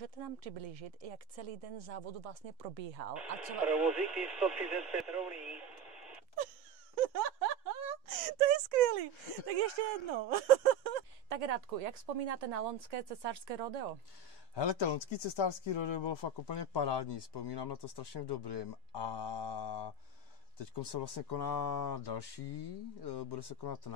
můžete nám přiblížit, jak celý den závodu vlastně probíhal? A co... Provozík 135 rovný. To je skvělý. Tak ještě jednou. Tak Radku, jak vzpomínáte na loňské cesarské rodeo? Hele, ten loňský cestářský rodeo bylo fakt úplně parádní, vzpomínám na to strašně v dobrým a teď se vlastně koná další, bude se konat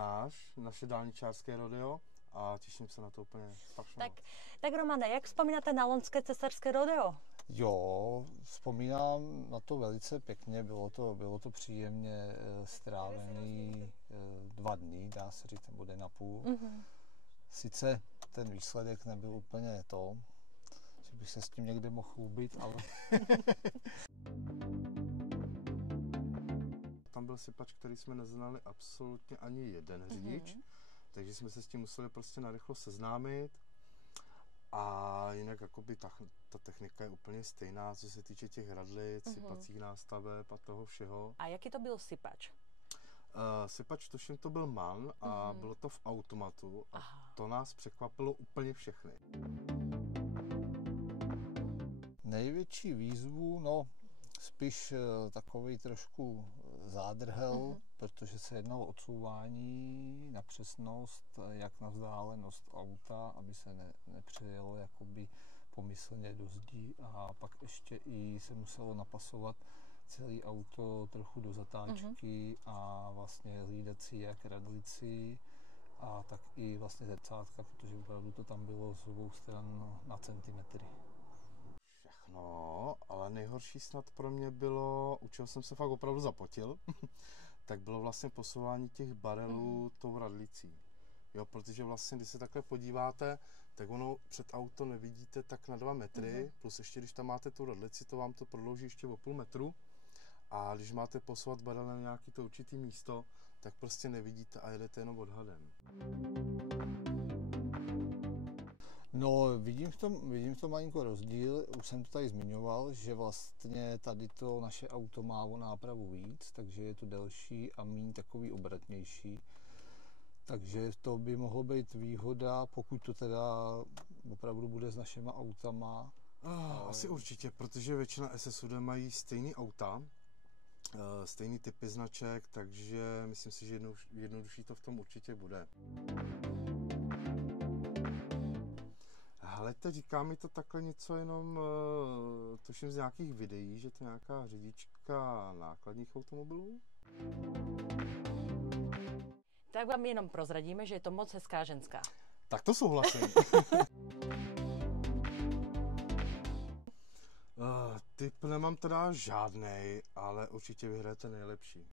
naše dálničářské rodeo a těším se na to úplně strašně. Tak Romane, jak vzpomínáte na loňské cesarské rodeo? Jo, vzpomínám na to velice pěkně, bylo to příjemně strávený 2 dny, dá se říct, nebo den a půl. Mm-hmm. Sice ten výsledek nebyl úplně to, že bych se s tím někde mohl chlubit, ale... Tam byl sypač, který jsme neznali absolutně ani jeden řidič, takže jsme se s tím museli prostě narychlo seznámit. A jinak jakoby ta technika je úplně stejná, co se týče těch radlic, sypacích nástaveb a toho všeho. A jaký to byl sypač? Sypač, tuším, to byl MAN a bylo to v automatu a to nás překvapilo úplně všechny. Největší výzvu, no spíš takový trošku zádrhel, protože se jednalo o odsouvání na přesnost, jak na vzdálenost auta, aby se nepřejelo jakoby pomyslně do zdí a pak ještě i se muselo napasovat celé auto trochu do zatáčky a vlastně hlídací jak radlici a tak i vlastně zrcátka, protože opravdu to tam bylo z obou stran na centimetry. No, ale nejhorší snad pro mě bylo, u čeho jsem se fakt opravdu zapotil, tak bylo vlastně posouvání těch barelů tou radlicí. Jo, protože vlastně, když se takhle podíváte, tak ono před auto nevidíte tak na 2 metry, plus ještě když tam máte tu radlici, to vám to prodlouží ještě o půl metru. A když máte posouvat barel na nějaké to určité místo, tak prostě nevidíte a jedete jenom odhadem. No, vidím v tom malinko rozdíl. Už jsem to tady zmiňoval, že vlastně tady to naše auto má o nápravu víc, takže je to delší a méně takový obratnější. Takže to by mohlo být výhoda, pokud to teda opravdu bude s našima autama. Asi určitě, protože většina SSUD mají stejný auta, stejný typy značek, takže myslím si, že jednodušší to v tom určitě bude. Hele, říká mi to takhle něco jenom, tuším z nějakých videí, že to je nějaká řidička nákladních automobilů? Tak vám jenom prozradíme, že je to moc hezká ženská. Tak to souhlasím. Typ nemám teda žádnej, ale určitě vyhrajete nejlepší.